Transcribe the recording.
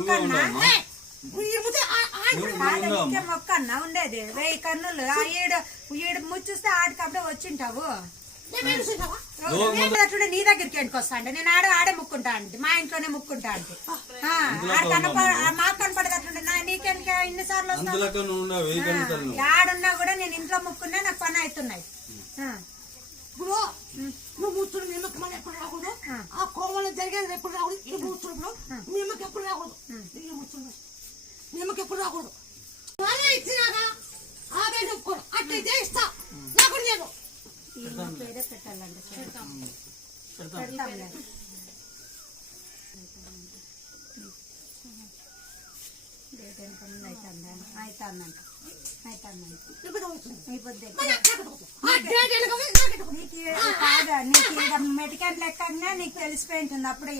మొక్కన్నా మొక్కన్నా ఉండేది 1000 కన్నులు ఈడు ముచ్చిస్తే ఆడికప్పుడే వచ్చింటావు నీ దగ్గరికి ఎందుకొస్తా అంటే నేను ఆడే ముక్కుంటా అంటే మా ఇంట్లోనే ముక్కుంటా అంటే మాకు కనపడేటట్టుండే నీకెందుకు ఇన్నిసార్లు వస్తాను ఆడున్నా కూడా నేను ఇంట్లో ముక్కున్నా నాకు పని అవుతున్నాయి నువ్వు కూర్చుని నిమ్మకం ఎప్పుడు రాకూడదు ఆ కోమలో జరిగేది ఎప్పుడు రాకూడదు ఈ కూర్చున్నప్పుడు నిమ్మకి ఎప్పుడు రాకూడదు నిమ్మకి ఎప్పుడు రాకూడదు ఇచ్చినాక ఆదాయం చెప్పుకోడు అట్లయితే ఇస్తా నాకు లేదు ఏదో పెట్టాలండి నీకు మెడికల్ లెక్క నీకు తెలిసిపోయి ఉంటుంది అప్పుడు